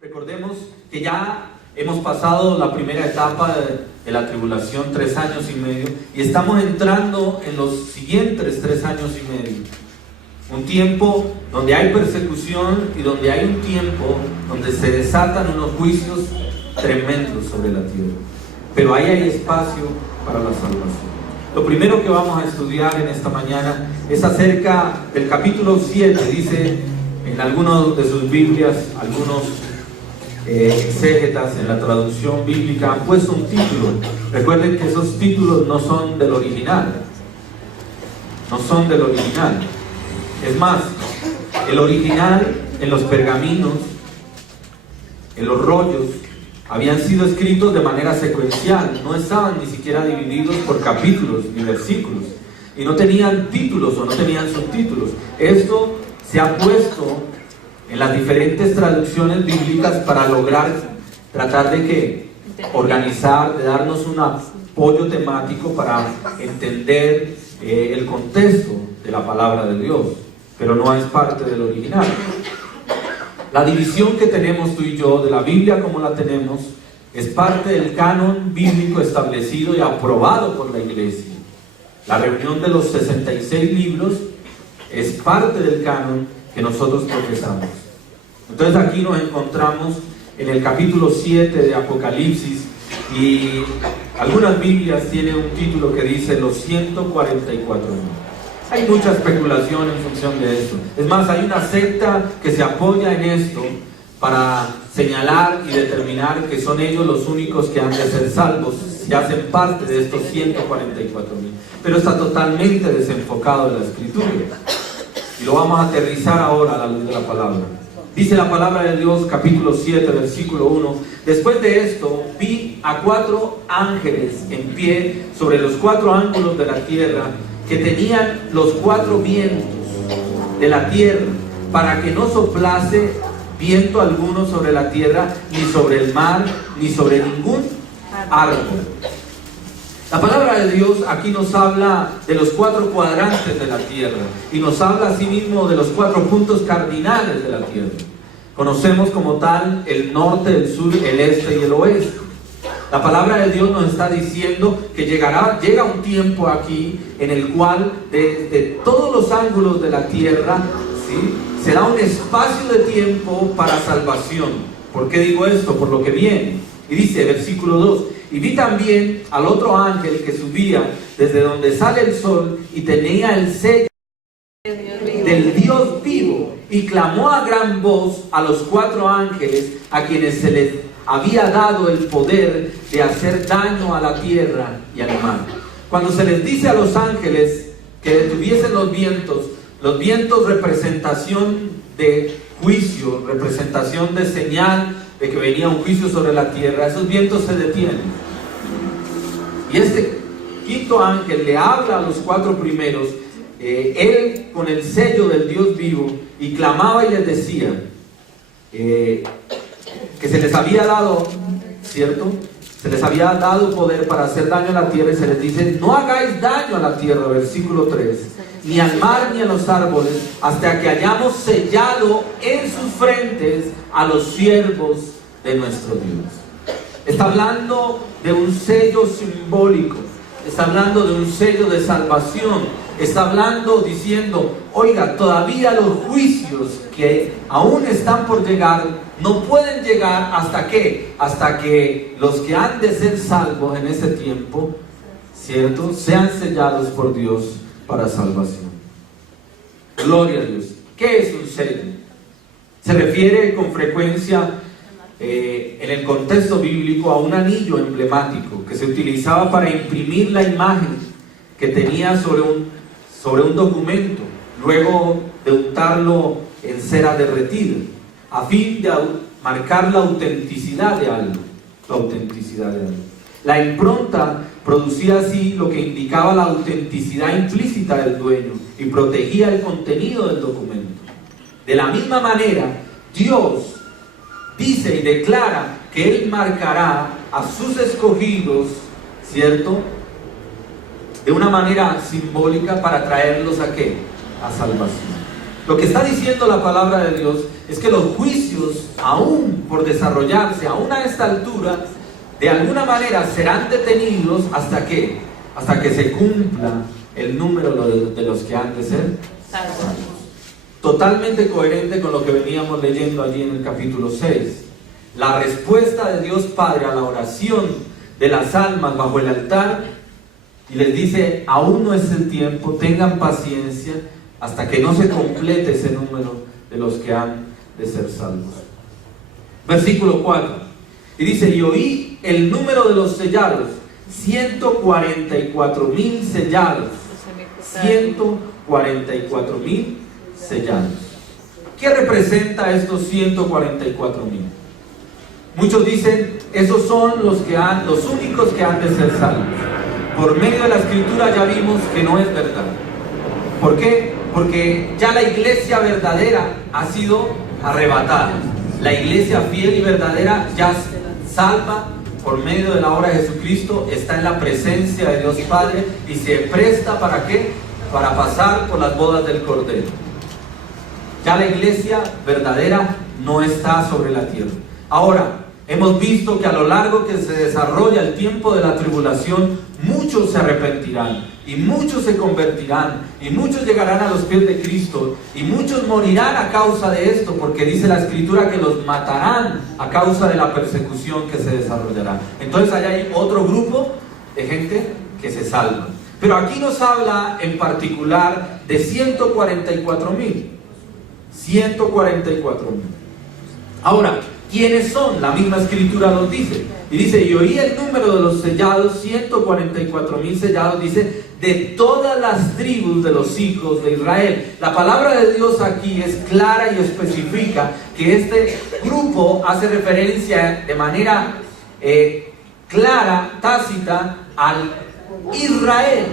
Recordemos que ya hemos pasado la primera etapa de la tribulación, 3 años y medio, y estamos entrando en los siguientes 3 años y medio. Un tiempo donde hay persecución y donde hay un tiempo donde se desatan unos juicios tremendos sobre la tierra. Pero ahí hay espacio para la salvación. Lo primero que vamos a estudiar en esta mañana es acerca del capítulo 7. Dice en algunas de sus Biblias, algunos exégetas en la traducción bíblica han puesto un título. Recuerden que esos títulos no son del original. No son del original. Es más, el original en los pergaminos, en los rollos, habían sido escritos de manera secuencial. No estaban ni siquiera divididos por capítulos ni versículos. Y no tenían títulos o no tenían subtítulos. Esto se ha puesto en las diferentes traducciones bíblicas para lograr tratar de organizar, de darnos un apoyo temático para entender el contexto de la palabra de Dios, pero no es parte del original. La división que tenemos tú y yo de la Biblia como la tenemos es parte del canon bíblico establecido y aprobado por la iglesia. La reunión de los 66 libros es parte del canon que nosotros profesamos. Entonces aquí nos encontramos en el capítulo 7 de Apocalipsis, y algunas Biblias tienen un título que dice los 144.000. Hay mucha especulación en función de esto. Es más, hay una secta que se apoya en esto para señalar y determinar que son ellos los únicos que han de ser salvos y hacen parte de estos 144.000. Pero está totalmente desenfocado de la Escritura. Y lo vamos a aterrizar ahora a la luz de la palabra. Dice la palabra de Dios, capítulo 7, versículo 1. Después de esto, vi a 4 ángeles en pie sobre los 4 ángulos de la tierra, que tenían los 4 vientos de la tierra, para que no soplase viento alguno sobre la tierra, ni sobre el mar, ni sobre ningún árbol. La palabra de Dios aquí nos habla de los 4 cuadrantes de la tierra, y nos habla asimismo de los 4 puntos cardinales de la tierra. Conocemos como tal el norte, el sur, el este y el oeste. La palabra de Dios nos está diciendo que llega un tiempo aquí en el cual de todos los ángulos de la tierra, ¿sí?, será un espacio de tiempo para salvación. ¿Por qué digo esto? Por lo que viene. Y dice, versículo 2, y vi también al otro ángel que subía desde donde sale el sol y tenía el sello del Dios vivo, y clamó a gran voz a los 4 ángeles a quienes se les había dado el poder de hacer daño a la tierra y al mar. Cuando se les dice a los ángeles que detuviesen los vientos representación de juicio, representación de señal de que venía un juicio sobre la tierra, esos vientos se detienen. Y este quinto ángel le habla a los 4 primeros, él con el sello del Dios vivo, y clamaba y les decía que se les había dado, ¿cierto? Se les había dado poder para hacer daño a la tierra, y se les dice, no hagáis daño a la tierra, versículo 3, ni al mar ni a los árboles, hasta que hayamos sellado en sus frentes a los siervos de nuestro Dios. Está hablando de un sello simbólico, está hablando de un sello de salvación, está hablando diciendo, oiga, todavía los juicios que aún están por llegar no pueden llegar hasta que los que han de ser salvos en ese tiempo, ¿cierto?, sean sellados por Dios para salvación. Gloria a Dios. ¿Qué es un sello? Se refiere con frecuencia en el contexto bíblico a un anillo emblemático que se utilizaba para imprimir la imagen que tenía sobre un documento, luego de untarlo en cera derretida, a fin de marcar la autenticidad de algo. La impronta producía así lo que indicaba la autenticidad implícita del dueño y protegía el contenido del documento. De la misma manera, Dios dice y declara que Él marcará a sus escogidos, ¿cierto?, de una manera simbólica para traerlos ¿a qué? A salvación. Lo que está diciendo la palabra de Dios es que los juicios, aún por desarrollarse, aún a esta altura, de alguna manera serán detenidos hasta que se cumpla el número de los que han de ser salvos. Totalmente coherente con lo que veníamos leyendo allí en el capítulo 6. La respuesta de Dios Padre a la oración de las almas bajo el altar, y les dice: aún no es el tiempo, tengan paciencia hasta que no se complete ese número de los que han de ser salvos. Versículo 4. Y dice: y oí el número de los sellados, 144,000 sellados. 144,000 sellados. ¿Qué representa estos 144,000? Muchos dicen: esos son los únicos que han de ser salvos. Por medio de la escritura ya vimos que no es verdad. ¿Por qué? Porque ya la iglesia verdadera ha sido arrebatada. La iglesia fiel y verdadera ya salva por medio de la obra de Jesucristo, está en la presencia de Dios Padre y se presta ¿para qué? Para pasar por las bodas del Cordero. Ya la iglesia verdadera no está sobre la tierra. Ahora, hemos visto que a lo largo que se desarrolla el tiempo de la tribulación, muchos se arrepentirán y muchos se convertirán y muchos llegarán a los pies de Cristo y muchos morirán a causa de esto, porque dice la escritura que los matarán a causa de la persecución que se desarrollará. Entonces allá hay otro grupo de gente que se salva. Pero aquí nos habla en particular de 144,000. 144,000. Ahora, ¿quiénes son? La misma escritura nos dice. Y dice: y oí el número de los sellados, 144,000 sellados, dice, de todas las tribus de los hijos de Israel. La palabra de Dios aquí es clara y especifica que este grupo hace referencia de manera clara, tácita, al Israel.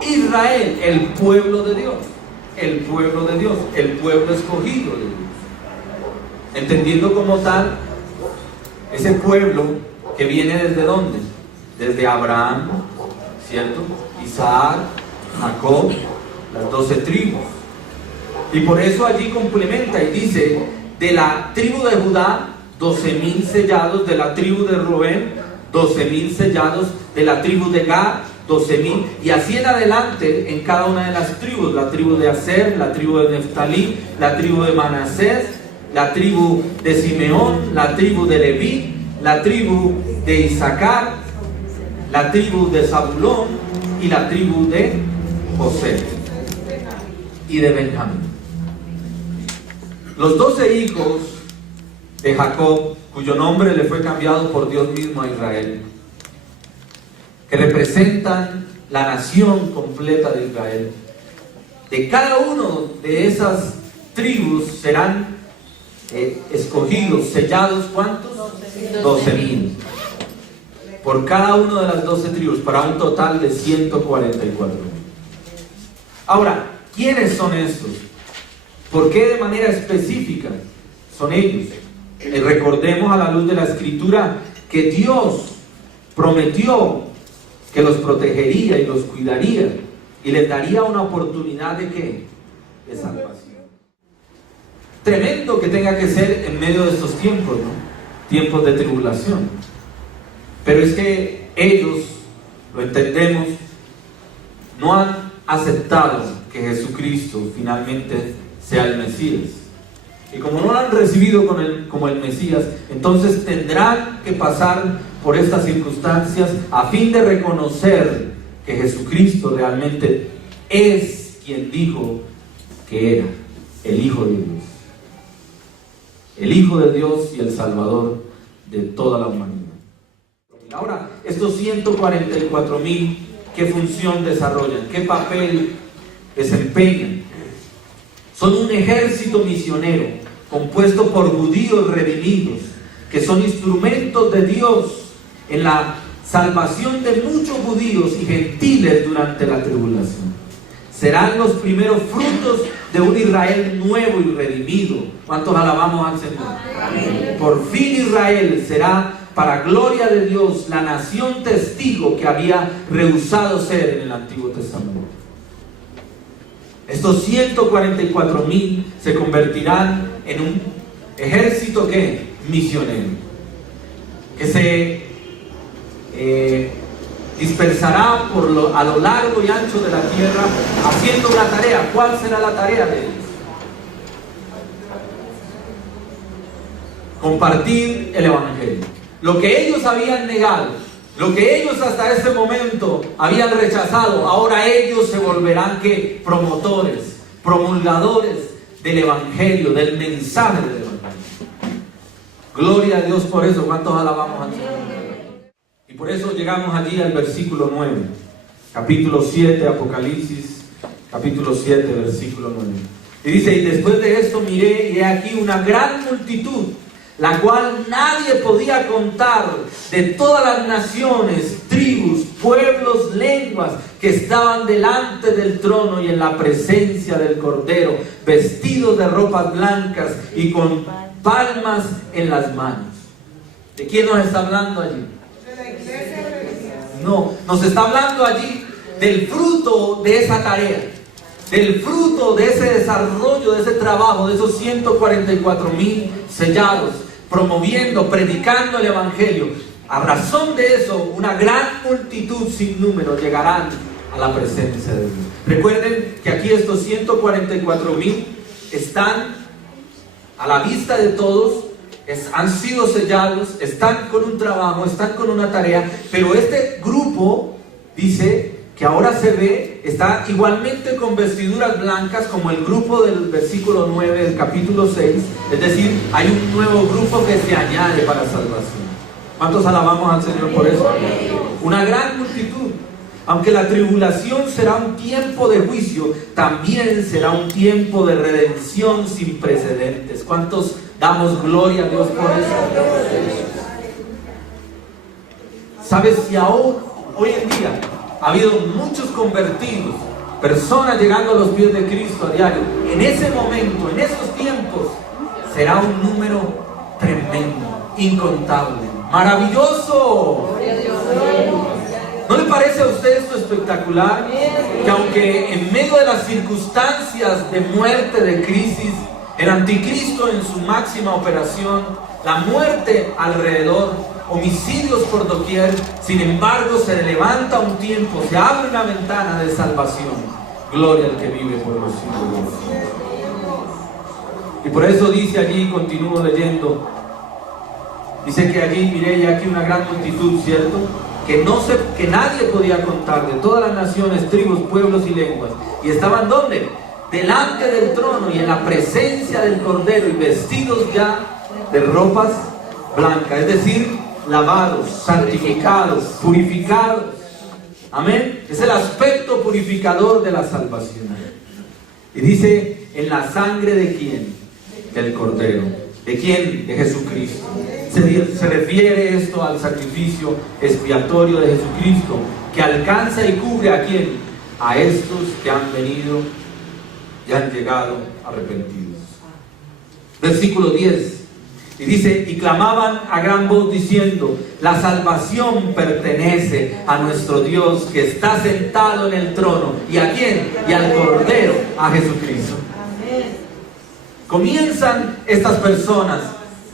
Israel, el pueblo de Dios. El pueblo de Dios, el pueblo escogido de Dios. Entendiendo como tal ese pueblo que viene desde ¿dónde? Desde Abraham, ¿cierto? Isaac, Jacob, las 12 tribus. Y por eso allí complementa y dice: de la tribu de Judá, 12,000 sellados; de la tribu de Rubén, 12,000 sellados; de la tribu de Gad, 12,000, y así en adelante en cada una de las tribus: la tribu de Aser, la tribu de Neftalí, la tribu de Manasés, la tribu de Simeón, la tribu de Leví, la tribu de Isaacar, la tribu de Zabulón y la tribu de José y de Benjamín. Los 12 hijos de Jacob, cuyo nombre le fue cambiado por Dios mismo a Israel, que representan la nación completa de Israel. De cada uno de esas tribus serán escogidos, sellados, ¿cuántos? 12,000. Por cada uno de las 12 tribus, para un total de 144,000. Ahora, ¿quiénes son estos? ¿Por qué de manera específica son ellos? Recordemos a la luz de la escritura que Dios prometió que los protegería y los cuidaría y les daría una oportunidad ¿de qué? De salvación. Tremendo que tenga que ser en medio de estos tiempos, ¿no? Tiempos de tribulación. Pero es que ellos, lo entendemos, no han aceptado que Jesucristo finalmente sea el Mesías. Y como no lo han recibido como el Mesías, entonces tendrán que pasar por estas circunstancias a fin de reconocer que Jesucristo realmente es quien dijo que era el Hijo de Dios. El Hijo de Dios y el Salvador de toda la humanidad. Ahora, estos 144,000, ¿qué función desarrollan? ¿Qué papel desempeñan? Son un ejército misionero compuesto por judíos redimidos, que son instrumentos de Dios en la salvación de muchos judíos y gentiles durante la tribulación. Serán los primeros frutos de un Israel nuevo y redimido. ¿Cuántos alabamos al Señor? Amén. Por fin Israel será, para gloria de Dios, la nación testigo que había rehusado ser en el Antiguo Testamento. Estos 144,000 se convertirán en un ejército que misionero, que se dispersará a lo largo y ancho de la tierra haciendo una tarea. ¿Cuál será la tarea de ellos? Compartir el evangelio. Lo que ellos habían negado, lo que ellos hasta ese momento habían rechazado, ahora ellos se volverán ¿qué? Promotores, promulgadores del evangelio, del mensaje del evangelio. Gloria a Dios por eso. ¿Cuántos alabamos al Señor? Y por eso llegamos allí al versículo 9, capítulo 7, Apocalipsis, capítulo 7, versículo 9. Y dice: y después de esto miré, y he aquí una gran multitud, la cual nadie podía contar, de todas las naciones, tribus, pueblos, lenguas, que estaban delante del trono y en la presencia del Cordero, vestidos de ropas blancas y con palmas en las manos. ¿De quién nos está hablando allí? No, nos está hablando allí del fruto de esa tarea, del fruto de ese desarrollo, de ese trabajo, de esos 144,000 sellados, promoviendo, predicando el evangelio. A razón de eso, una gran multitud sin número llegarán a la presencia de Dios. Recuerden que aquí estos 144,000 están a la vista de todos. Han sido sellados, están con un trabajo, están con una tarea, pero este grupo dice que ahora se ve, está igualmente con vestiduras blancas como el grupo del versículo 9 del capítulo 6, es decir, hay un nuevo grupo que se añade para salvación. ¿Cuántos alabamos al Señor por eso? Una gran multitud. Aunque la tribulación será un tiempo de juicio, también será un tiempo de redención sin precedentes. ¿Cuántos damos gloria a Dios por eso? ¿Sabes? Si aún hoy en día ha habido muchos convertidos, personas llegando a los pies de Cristo a diario, en ese momento, en esos tiempos, será un número tremendo, incontable, maravilloso. ¿No le parece a usted esto espectacular? Que aunque en medio de las circunstancias de muerte, de crisis, el anticristo en su máxima operación, la muerte alrededor, homicidios por doquier, sin embargo se levanta un tiempo, se abre una ventana de salvación. Gloria al que vive por los siglos. Y por eso dice allí, continúo leyendo, dice que allí miré y aquí una gran multitud, ¿cierto? Que nadie podía contar, de todas las naciones, tribus, pueblos y lenguas. ¿Y estaban dónde? Delante del trono y en la presencia del Cordero, y vestidos ya de ropas blancas, es decir, lavados, santificados, purificados. Amén. Es el aspecto purificador de la salvación. Y dice, ¿en la sangre de quién? Del Cordero. ¿De quién? De Jesucristo. Se refiere esto al sacrificio expiatorio de Jesucristo, que alcanza y cubre ¿a quién? A estos que han venido y han llegado arrepentidos. Versículo 10. Y dice, y clamaban a gran voz diciendo, la salvación pertenece a nuestro Dios que está sentado en el trono. ¿Y a quién? Y al Cordero, a Jesucristo. Comienzan estas personas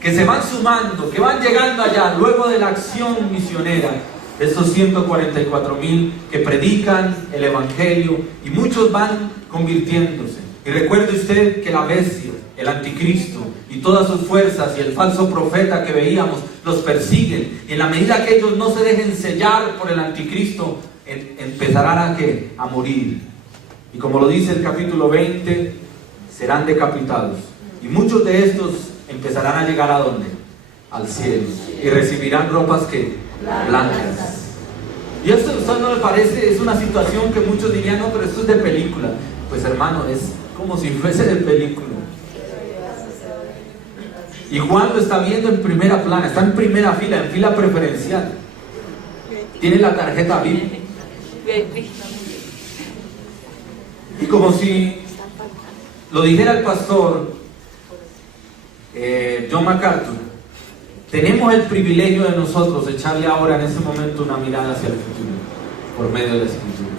que se van sumando, que van llegando allá, luego de la acción misionera, de estos 144,000 que predican el evangelio, y muchos van convirtiéndose. Y recuerde usted que la bestia, el anticristo y todas sus fuerzas y el falso profeta que veíamos los persiguen, y en la medida que ellos no se dejen sellar por el anticristo, empezarán a morir. Y como lo dice el capítulo 20, serán decapitados, y muchos de estos empezarán a llegar ¿a dónde? Al cielo, y recibirán ropas que blancas. Y esto a usted no le parece, es una situación que muchos dirían, no, pero esto es de película. Pues hermano, es como si fuese de película. Y Juan lo está viendo en primera plana, está en primera fila, en fila preferencial. Tiene la tarjeta VIP. Y como si lo dijera el pastor John MacArthur, tenemos el privilegio de nosotros echarle ahora en ese momento una mirada hacia el futuro por medio de la Escritura.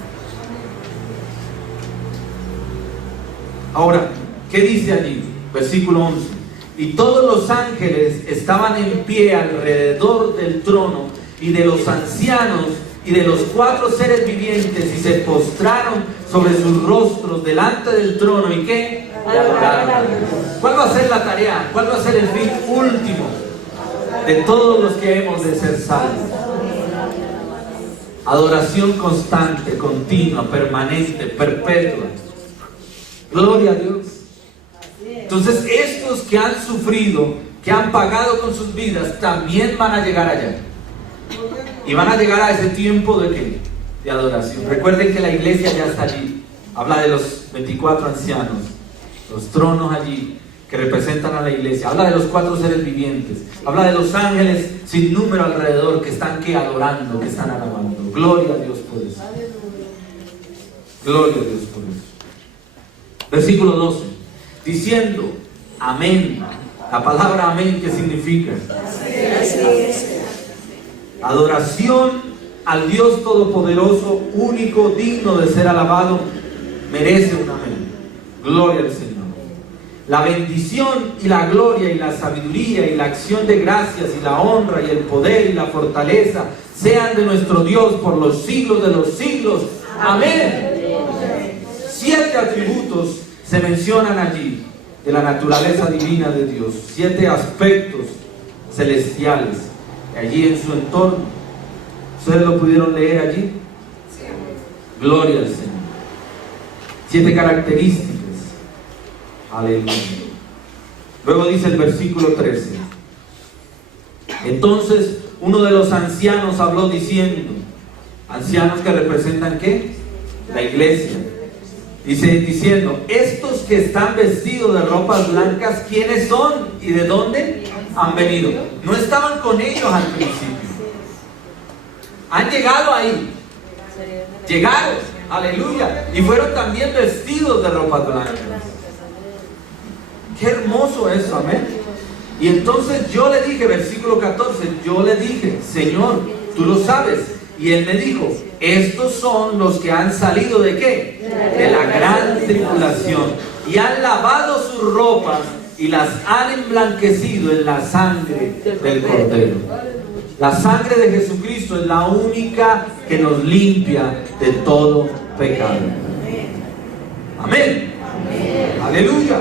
Ahora, ¿qué dice allí? Versículo 11. Y todos los ángeles estaban en pie alrededor del trono y de los ancianos y de los 4 seres vivientes, y se postraron sobre sus rostros delante del trono. ¿Y qué? Y adoraron. ¿Cuál va a ser la tarea? ¿Cuál va a ser el fin último de todos los que hemos de ser salvos? Adoración constante, continua, permanente, perpetua. Gloria a Dios. Entonces estos que han sufrido, que han pagado con sus vidas, también van a llegar allá. Y van a llegar a ese tiempo de ¿qué? De adoración. Recuerden que la iglesia ya está allí. Habla de los 24 ancianos, los tronos allí que representan a la iglesia. Habla de los 4 seres vivientes. Habla de los ángeles sin número alrededor que están adorando, que están alabando. Gloria a Dios por eso. Gloria a Dios por eso. Versículo 12. Diciendo amén. La palabra amén, ¿qué significa? Adoración al Dios Todopoderoso, único, digno de ser alabado, merece un amén. Gloria al Señor. La bendición y la gloria y la sabiduría y la acción de gracias y la honra y el poder y la fortaleza sean de nuestro Dios por los siglos de los siglos. Amén. 7 atributos se mencionan allí de la naturaleza divina de Dios. 7 aspectos celestiales allí en su entorno. ¿Ustedes lo pudieron leer allí? Gloria al Señor. 7 características. Aleluya. Luego dice el versículo 13. Entonces uno de los ancianos habló diciendo, ancianos que representan ¿qué? La iglesia. Dice diciendo, estos que están vestidos de ropas blancas, ¿quiénes son y de dónde han venido? No estaban con ellos al principio. Han llegado ahí. Llegaron, aleluya, y fueron también vestidos de ropas blancas. Qué hermoso eso, amén. Y entonces yo le dije, versículo 14, yo le dije, Señor, tú lo sabes. Y él me dijo, estos son los que han salido ¿de qué? De la gran tribulación. Y han lavado sus ropas y las han emblanquecido en la sangre del Cordero. La sangre de Jesucristo es la única que nos limpia de todo pecado. Amén. Aleluya.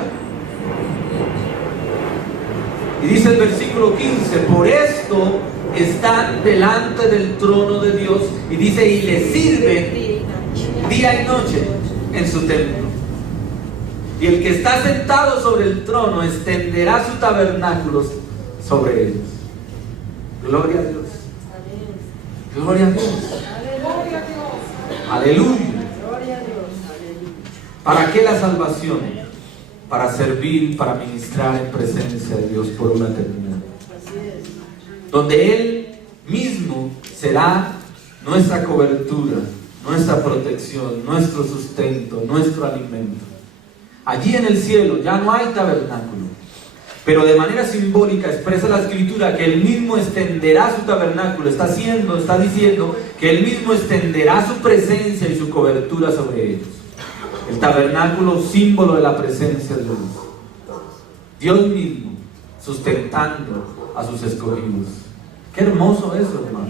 Y dice el versículo 15, por esto están delante del trono de Dios, y dice, y le sirven día y noche en su templo. Y el que está sentado sobre el trono extenderá su tabernáculo sobre ellos. Gloria a Dios. Gloria a Dios. Aleluya. ¿Para qué la salvación? Para servir, para ministrar en presencia de Dios por una eternidad. Donde Él mismo será nuestra cobertura, nuestra protección, nuestro sustento, nuestro alimento. Allí en el cielo ya no hay tabernáculo, pero de manera simbólica expresa la Escritura que Él mismo extenderá su tabernáculo. Está diciendo que Él mismo extenderá su presencia y su cobertura sobre ellos. El tabernáculo, símbolo de la presencia de Dios. Dios mismo sustentando a sus escogidos. Qué hermoso eso, hermano.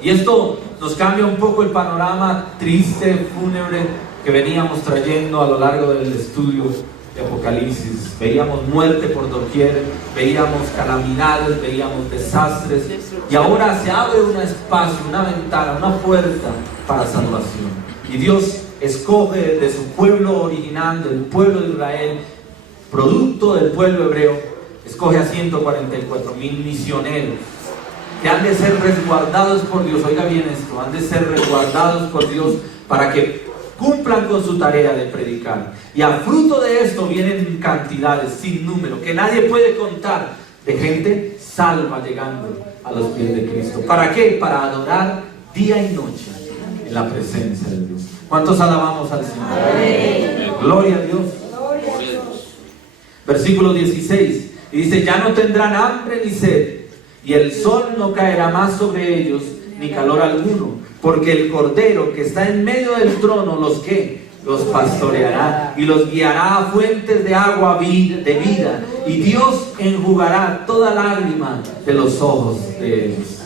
Y esto nos cambia un poco el panorama triste, fúnebre que veníamos trayendo a lo largo del estudio de Apocalipsis. Veíamos muerte por doquier, veíamos calamidades, veíamos desastres, y ahora se abre un espacio, una ventana, una puerta para salvación. Y Dios escoge de su pueblo original, del pueblo de Israel, producto del pueblo hebreo, escoge a 144,000 misioneros que han de ser resguardados por Dios. Oiga bien esto, han de ser resguardados por Dios para que cumplan con su tarea de predicar. Y a fruto de esto vienen cantidades sin número que nadie puede contar de gente salva llegando a los pies de Cristo. ¿Para qué? Para adorar día y noche en la presencia de Dios. ¿Cuántos alabamos al Señor? Amén. Gloria a Dios. Versículo 16. Y dice, ya no tendrán hambre ni sed, y el sol no caerá más sobre ellos, ni calor alguno, porque el Cordero que está en medio del trono los que los pastoreará y los guiará a fuentes de agua de vida, y Dios enjugará toda lágrima de los ojos de ellos.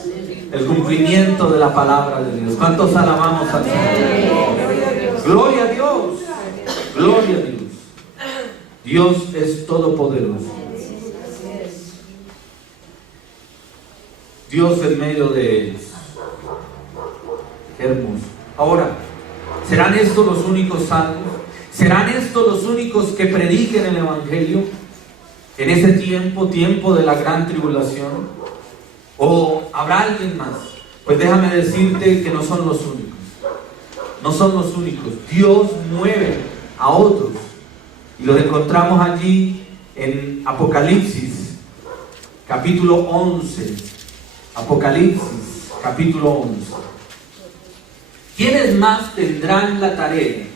El cumplimiento de la palabra de Dios. ¿Cuántos alabamos al Señor? Gloria a Dios. Gloria a Dios. Dios es todopoderoso. Dios en medio de ellos. Qué hermoso. Ahora, ¿serán estos los únicos salvos? ¿Serán estos los únicos que prediquen el Evangelio en ese tiempo de la gran tribulación? ¿O habrá alguien más? Pues déjame decirte que no son los únicos. No son los únicos. Dios mueve a otros. Y los encontramos allí en Apocalipsis, capítulo 11. Apocalipsis, capítulo 11. ¿Quiénes más tendrán la tarea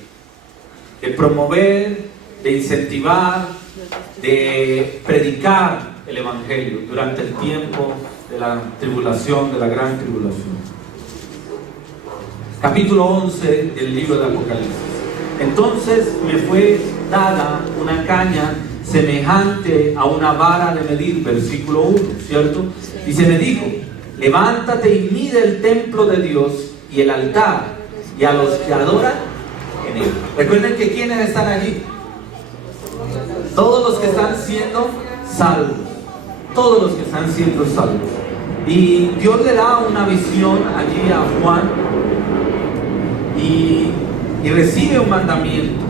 de promover, de incentivar, de predicar el Evangelio durante el tiempo de la tribulación, de la gran tribulación? Capítulo 11 del libro de Apocalipsis. Entonces me fue dada una caña semejante a una vara de medir, versículo 1, ¿cierto? Y se me dijo: levántate y mide el templo de Dios y el altar y a los que adoran en él. Recuerden que ¿quiénes están allí? Todos los que están siendo salvos. Todos los que están siendo salvos. Y Dios le da una visión allí a Juan y recibe un mandamiento.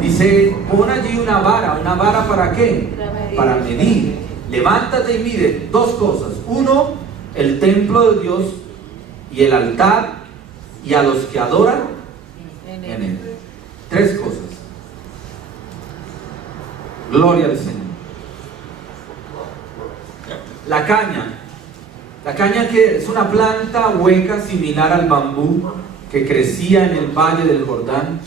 Dice: pon allí una vara ¿para qué? Para medir. Levántate y mide dos cosas. Uno, el templo de Dios y el altar y a los que adoran en él. Tres cosas. Gloria al Señor. La caña que es una planta hueca similar al bambú que crecía en el valle del Jordán,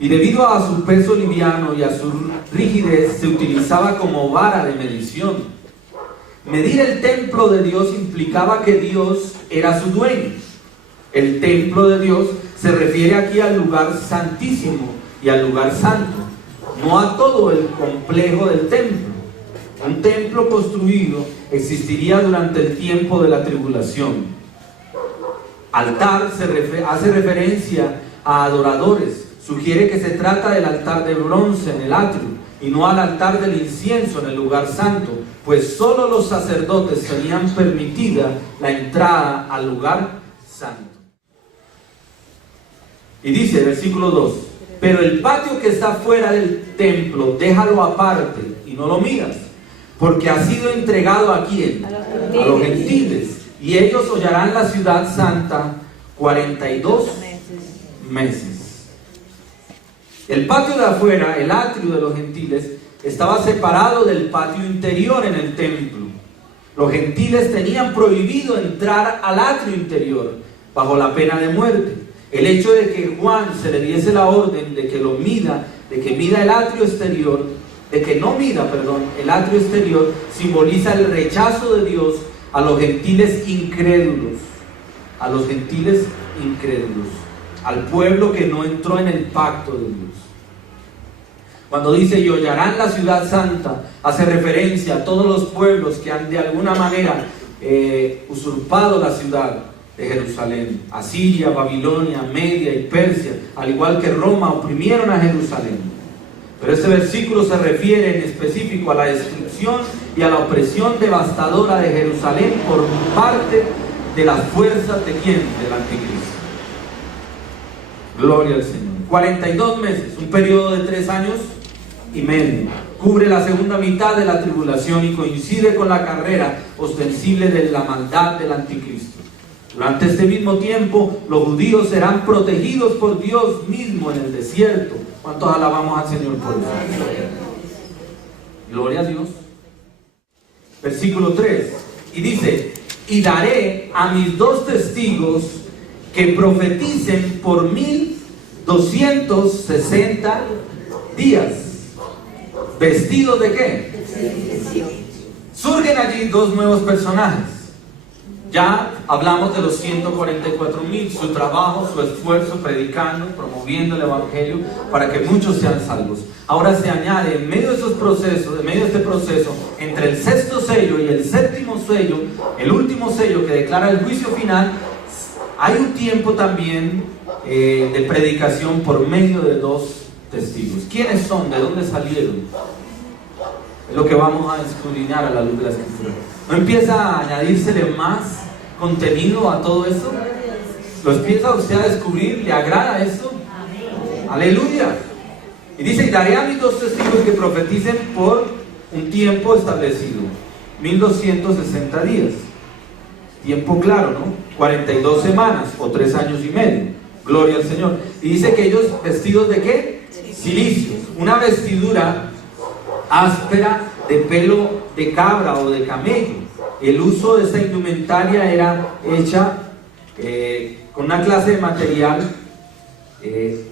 y debido a su peso liviano y a su rigidez se utilizaba como vara de medición. Medir el templo de Dios implicaba que Dios era su dueño. El templo de Dios se refiere aquí al lugar santísimo y al lugar santo, no a todo el complejo del templo. Un templo construido existiría durante el tiempo de la tribulación. Altar hace referencia a adoradores. Sugiere que se trata del altar de bronce en el atrio y no al altar del incienso en el lugar santo, pues solo los sacerdotes tenían permitida la entrada al lugar santo. Y dice, versículo 2: pero el patio que está fuera del templo, déjalo aparte y no lo miras, porque ha sido entregado ¿a quién? A los gentiles, y ellos hollarán la ciudad santa 42 meses. El patio de afuera, el atrio de los gentiles, estaba separado del patio interior en el templo. Los gentiles tenían prohibido entrar al atrio interior bajo la pena de muerte. El hecho de que Juan se le diese la orden de que mida el atrio exterior, el atrio exterior, simboliza el rechazo de Dios a los gentiles incrédulos, al pueblo que no entró en el pacto de Dios. Cuando dice y hollarán la ciudad santa, hace referencia a todos los pueblos que han de alguna manera usurpado la ciudad de Jerusalén. Asiria, Babilonia, Media y Persia, al igual que Roma, oprimieron a Jerusalén. Pero este versículo se refiere en específico a la destrucción y a la opresión devastadora de Jerusalén por parte de las fuerzas de ¿quién? Del anticristo. Gloria al Señor. 42 meses, un periodo de 3 años y medio. Cubre la segunda mitad de la tribulación y coincide con la carrera ostensible de la maldad del anticristo. Durante este mismo tiempo, los judíos serán protegidos por Dios mismo en el desierto. ¿Cuántos alabamos al Señor por eso? Gloria a Dios. Versículo 3. Y dice: y daré a mis 2 testigos que profeticen por 1260 días. ¿Vestidos de qué? Surgen allí 2 nuevos personajes. Ya hablamos de los 144,000, su trabajo, su esfuerzo predicando, promoviendo el Evangelio para que muchos sean salvos. Ahora se añade, en medio de esos procesos, en medio de este proceso, entre el sexto sello y el séptimo sello, el último sello que declara el juicio final, hay un tiempo también de predicación por medio de dos testigos. ¿Quiénes son? ¿De dónde salieron? Es lo que vamos a escudriñar a la luz de la Escritura. ¿No empieza a añadírsele más contenido a todo eso? ¿Lo empieza usted a descubrir? ¿Le agrada eso? ¡Aleluya! Y dice, y daré a mis dos testigos que profeticen por un tiempo establecido, 1260 días. Tiempo claro, ¿no? 42 semanas o 3 años y medio. Gloria al Señor. Y dice que ellos vestidos de ¿qué? Cilicios. Una vestidura áspera de pelo de cabra o de camello. El uso de esta indumentaria era hecha con una clase de material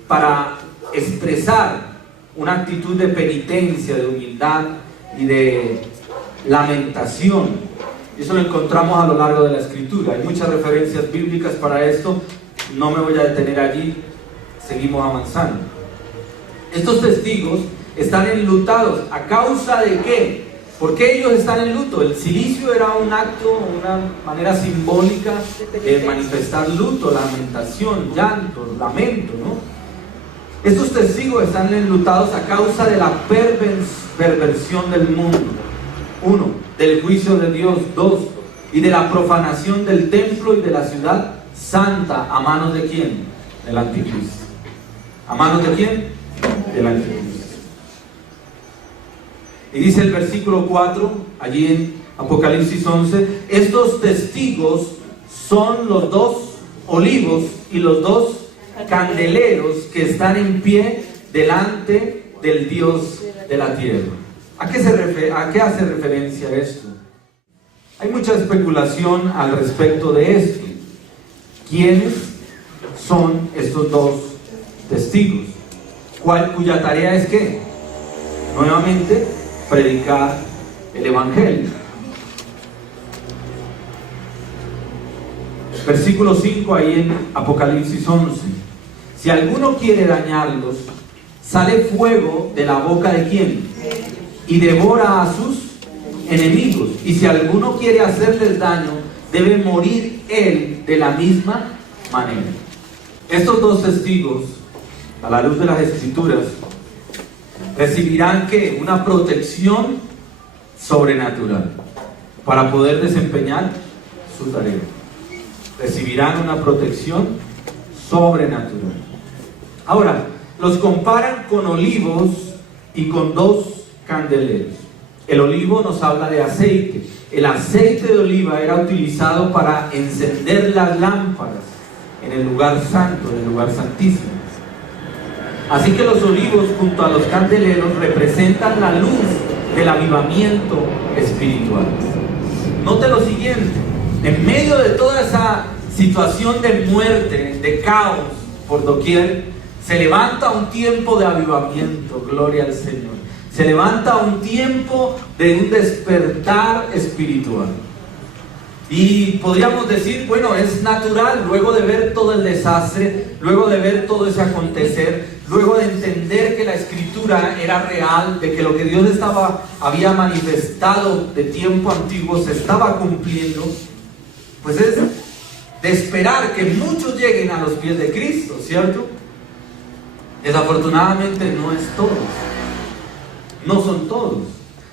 para expresar una actitud de penitencia, de humildad y de lamentación. Eso lo encontramos a lo largo de la Escritura. Hay muchas referencias bíblicas para esto. No me voy a detener allí. Seguimos avanzando. Estos testigos están enlutados. ¿A causa de qué? ¿Por qué ellos están en luto? El cilicio era un acto, una manera simbólica de manifestar luto, lamentación, llanto, lamento, ¿no? Estos testigos están enlutados a causa de la perversión del mundo. 1, del juicio de Dios. 2, y de la profanación del templo y de la ciudad santa. ¿A manos de quién? Del anticristo. ¿A manos de quién? Del anticristo. Y dice el versículo 4, allí en Apocalipsis 11, estos testigos son los dos olivos y los dos candeleros que están en pie delante del Dios de la tierra. ¿A qué hace referencia esto? Hay mucha especulación al respecto de esto. ¿Quiénes son estos dos testigos? Cuya tarea es ¿qué? Nuevamente, predicar el Evangelio. Versículo 5 ahí en Apocalipsis 11. Si alguno quiere dañarlos, sale fuego de la boca de quién, y devora a sus enemigos. Y si alguno quiere hacerles daño, debe morir él de la misma manera. Estos dos testigos, a la luz de las Escrituras, recibirán ¿qué? Una protección sobrenatural para poder desempeñar su tarea. Recibirán una protección sobrenatural. Ahora, los comparan con olivos y con dos candeleros. El olivo nos habla de aceite. El aceite de oliva era utilizado para encender las lámparas en el lugar santo, en el lugar santísimo. Así que los olivos junto a los candeleros representan la luz del avivamiento espiritual. Note lo siguiente, en medio de toda esa situación de muerte, de caos por doquier, se levanta un tiempo de avivamiento, gloria al Señor. Se levanta un tiempo de un despertar espiritual. Y podríamos decir, bueno, es natural, luego de ver todo el desastre, luego de ver todo ese acontecer, luego de entender que la Escritura era real, de que lo que Dios había manifestado de tiempo antiguo se estaba cumpliendo, pues es de esperar que muchos lleguen a los pies de Cristo, ¿cierto? Desafortunadamente no es todos, no son todos.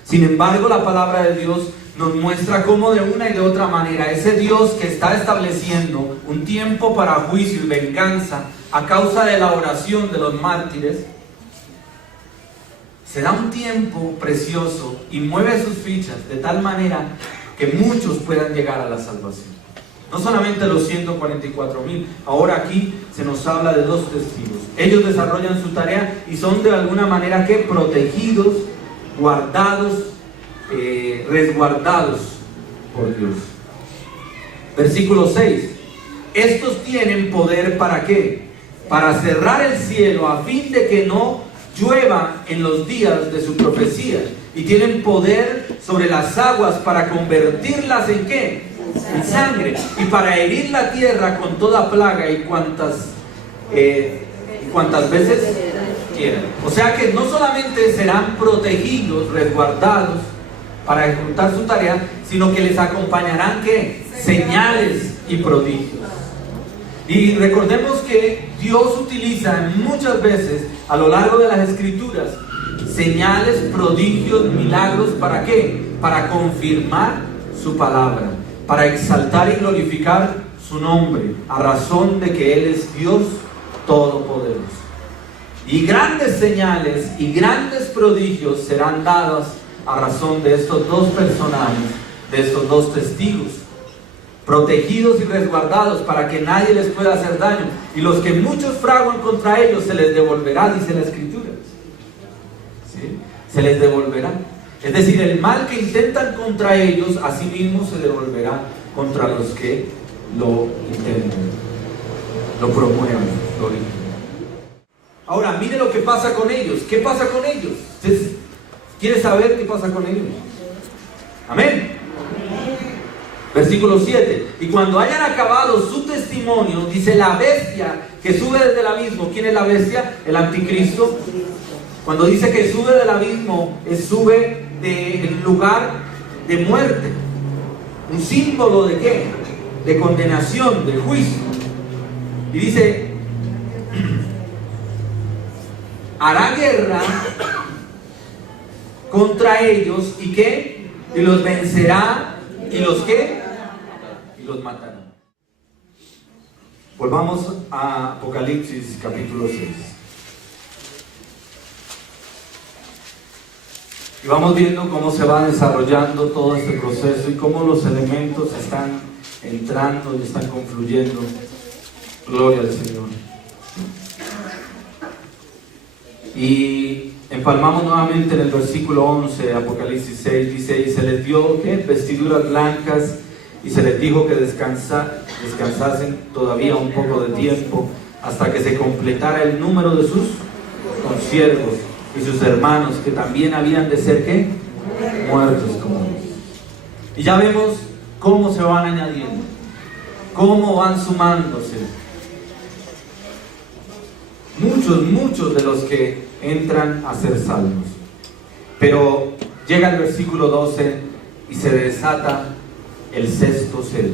Sin embargo, la palabra de Dios nos muestra cómo de una y de otra manera ese Dios que está estableciendo un tiempo para juicio y venganza a causa de la oración de los mártires, se da un tiempo precioso y mueve sus fichas de tal manera que muchos puedan llegar a la salvación. No solamente los 144,000, ahora aquí se nos habla de dos testigos. Ellos desarrollan su tarea y son de alguna manera que protegidos, guardados, resguardados por Dios. Versículo 6. Estos tienen poder ¿para qué? Para cerrar el cielo a fin de que no llueva en los días de su profecía. Y tienen poder sobre las aguas para convertirlas ¿en qué? En sangre. Y para herir la tierra con toda plaga y cuantas veces quieran. O sea que no solamente serán protegidos, resguardados para ejecutar su tarea, sino que les acompañarán ¿qué? Señales y prodigios. Y recordemos que Dios utiliza muchas veces a lo largo de las escrituras señales, prodigios, milagros, ¿para qué? Para confirmar su palabra, para exaltar y glorificar su nombre, a razón de que Él es Dios Todopoderoso. Y grandes señales y grandes prodigios serán dados a razón de estos dos personajes, de estos dos testigos, protegidos y resguardados para que nadie les pueda hacer daño. Y los que muchos fraguan contra ellos se les devolverá, dice la Escritura. ¿Sí? Se les devolverá. Es decir, el mal que intentan contra ellos, así mismo se devolverá contra los que lo intentan, lo promueven, lo originan. Ahora, mire lo que pasa con ellos. ¿Qué pasa con ellos? ¿Usted quiere saber qué pasa con ellos? Amén. Versículo 7. Y cuando hayan acabado su testimonio, dice la bestia que sube desde el abismo. ¿Quién es la bestia? El anticristo. Cuando dice que sube del abismo, sube del lugar de muerte. Un símbolo de ¿qué? De condenación, de juicio. Y dice, hará guerra contra ellos y ¿qué? Y los vencerá y los ¿qué? Y los matará. Volvamos a Apocalipsis capítulo 6. Y vamos viendo cómo se va desarrollando todo este proceso y cómo los elementos están entrando y están confluyendo. Gloria al Señor. Y empalmamos nuevamente en el versículo 11, Apocalipsis 6, dice, y se les dio ¿qué? Vestiduras blancas, y se les dijo que descansasen todavía un poco de tiempo, hasta que se completara el número de sus consiervos y sus hermanos, que también habían de ser ¿qué? Muertos como ellos. Y ya vemos cómo se van añadiendo, cómo van sumándose muchos de los que entran a ser salvos. Pero llega el versículo 12 y se desata el sexto sello.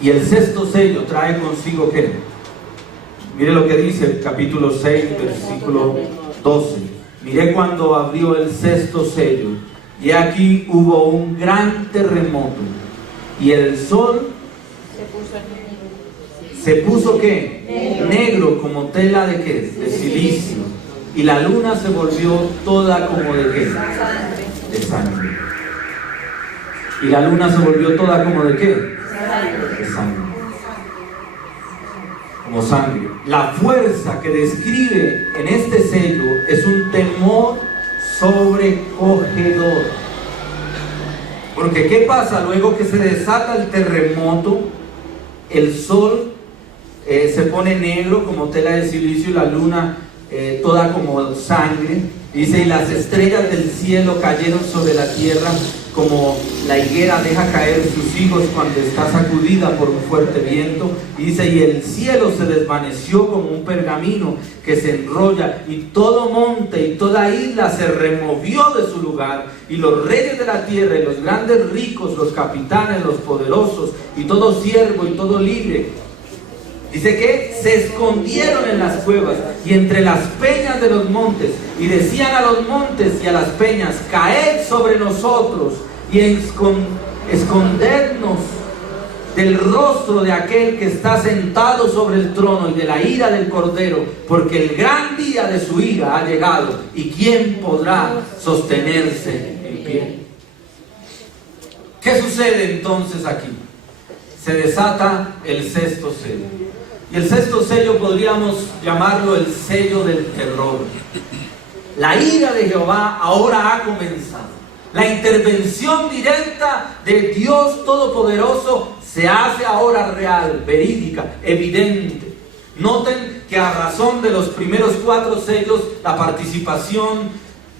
Y el sexto sello trae consigo ¿qué? Mire lo que dice el capítulo 6, versículo 12. Miré cuando abrió el sexto sello, y aquí hubo un gran terremoto, y el sol se puso ¿qué? Negro como tela de ¿qué? De silicio, y la luna se volvió toda como de ¿qué? De sangre. Y la luna se volvió toda como de ¿qué? De sangre. Como sangre. La fuerza que describe en este sello es un temor sobrecogedor. Porque ¿qué pasa? Luego que se desata el terremoto, el sol se pone negro como tela de silicio, y la luna toda como sangre. Dice, y las estrellas del cielo cayeron sobre la tierra como la higuera deja caer sus higos cuando está sacudida por un fuerte viento. Y dice, y el cielo se desvaneció como un pergamino que se enrolla, y todo monte y toda isla se removió de su lugar, y los reyes de la tierra y los grandes ricos, los capitanes, los poderosos, y todo siervo y todo libre, dice que se escondieron en las cuevas y entre las peñas de los montes, y decían a los montes y a las peñas, caed sobre nosotros y escondednos del rostro de aquel que está sentado sobre el trono y de la ira del Cordero, porque el gran día de su ira ha llegado, y ¿quién podrá sostenerse en pie? ¿Qué sucede entonces aquí? Se desata el sexto sello. Y el sexto sello podríamos llamarlo el sello del terror. La ira de Jehová ahora ha comenzado. La intervención directa de Dios Todopoderoso se hace ahora real, verídica, evidente. Noten que a razón de los primeros 4 sellos, la participación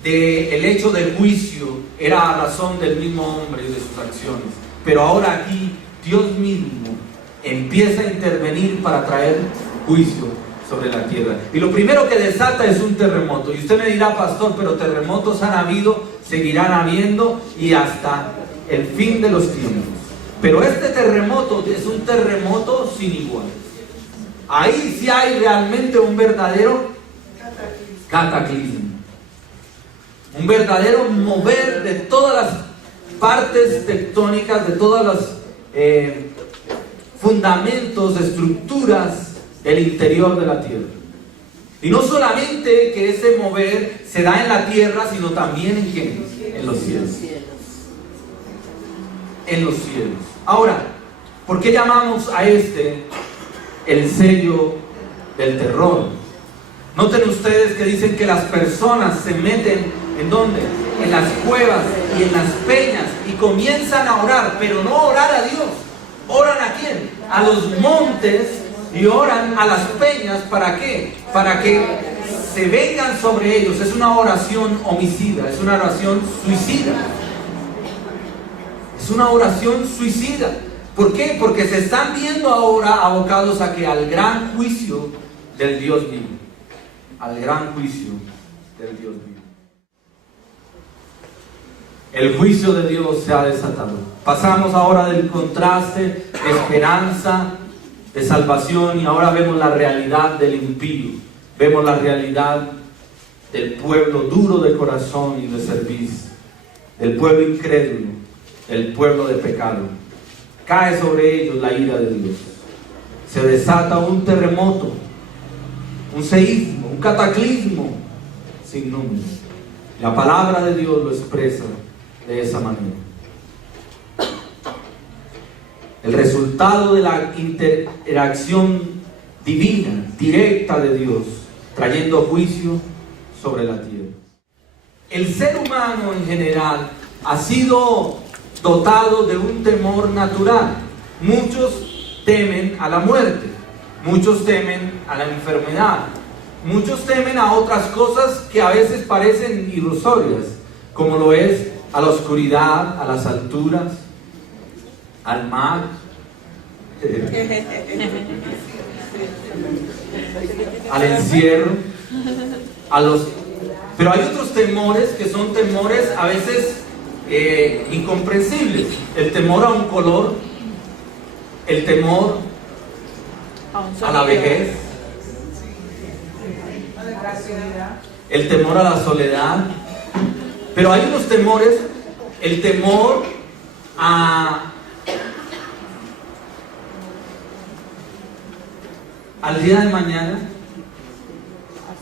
del hecho de juicio era a razón del mismo hombre y de sus acciones. Pero ahora aquí Dios mismo empieza a intervenir para traer juicio sobre la tierra. Y lo primero que desata es un terremoto. Y usted me dirá, pastor, pero terremotos han habido, seguirán habiendo y hasta el fin de los tiempos. Pero este terremoto es un terremoto sin igual. Ahí sí hay realmente un verdadero cataclismo. Un verdadero mover de todas las partes tectónicas, de todos los fundamentos, estructuras del interior de la tierra. Y no solamente que ese mover se da en la tierra, sino también en ¿quién? En los cielos. En los cielos. Ahora, ¿por qué llamamos a este el sello del terror? Noten ustedes que dicen que las personas se meten ¿en dónde? En las cuevas y en las peñas y comienzan a orar, pero no orar a Dios. ¿Oran a quién? A los montes y oran a las peñas. ¿Para qué? Para que se vengan sobre ellos. Es una oración homicida, es una oración suicida. Es una oración suicida. ¿Por qué? Porque se están viendo ahora abocados a que al gran juicio del Dios vivo. Al gran juicio del Dios vivo. El juicio de Dios se ha desatado. Pasamos ahora del contraste de esperanza, de salvación, y ahora vemos la realidad del impío. Vemos la realidad del pueblo duro de corazón y de servicio, del pueblo incrédulo, del pueblo de pecado. Cae sobre ellos la ira de Dios. Se desata un terremoto, un seísmo, un cataclismo sin número. La palabra de Dios lo expresa de esa manera. El resultado de la interacción divina, directa de Dios, trayendo juicio sobre la tierra. El ser humano en general ha sido dotado de un temor natural. Muchos temen a la muerte, muchos temen a la enfermedad, muchos temen a otras cosas que a veces parecen ilusorias, como lo es a la oscuridad, a las alturas, al mar. Al encierro, pero hay otros temores que son temores a veces incomprensibles. El temor a un color, el temor a la vejez, el temor a la soledad. Pero hay unos temores, el temor al día de mañana,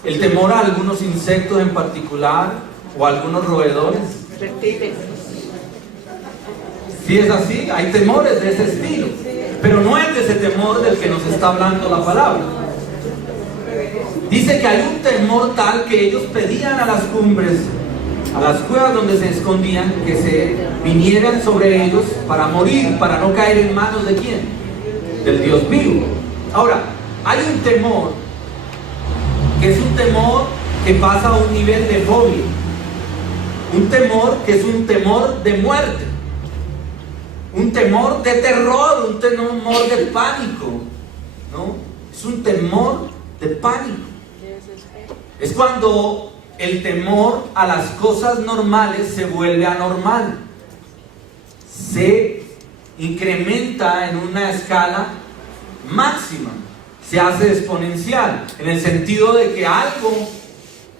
el temor a algunos insectos en particular o a algunos roedores. Si es así, hay temores de ese estilo, pero no es de ese temor del que nos está hablando la palabra. Dice que hay un temor tal que ellos pedían a las cumbres, a las cuevas donde se escondían, que se vinieran sobre ellos para morir, para no caer en manos de ¿quién? Del Dios vivo. Ahora, hay un temor que es un temor que pasa a un nivel de fobia, un temor que es un temor de muerte, un temor de terror, un temor de pánico, ¿no? Es un temor de pánico. Es cuando el temor a las cosas normales se vuelve anormal, se incrementa en una escala máxima, se hace exponencial, en el sentido de que algo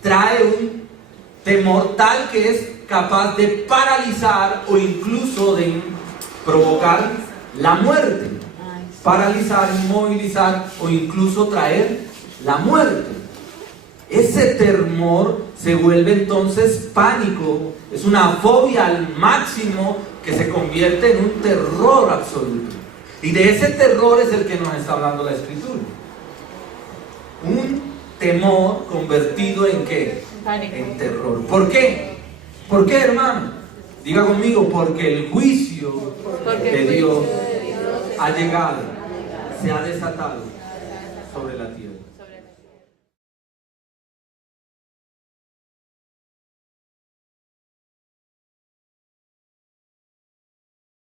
trae un temor tal que es capaz de paralizar o incluso de provocar la muerte, paralizar, inmovilizar o incluso traer la muerte. Ese temor se vuelve entonces pánico, es una fobia al máximo que se convierte en un terror absoluto. Y de ese terror es el que nos está hablando la Escritura. Un temor convertido en ¿qué? Pánico. En terror. ¿Por qué? ¿Por qué, hermano? Diga conmigo, porque el juicio de Dios ha llegado, se ha desatado sobre la tierra.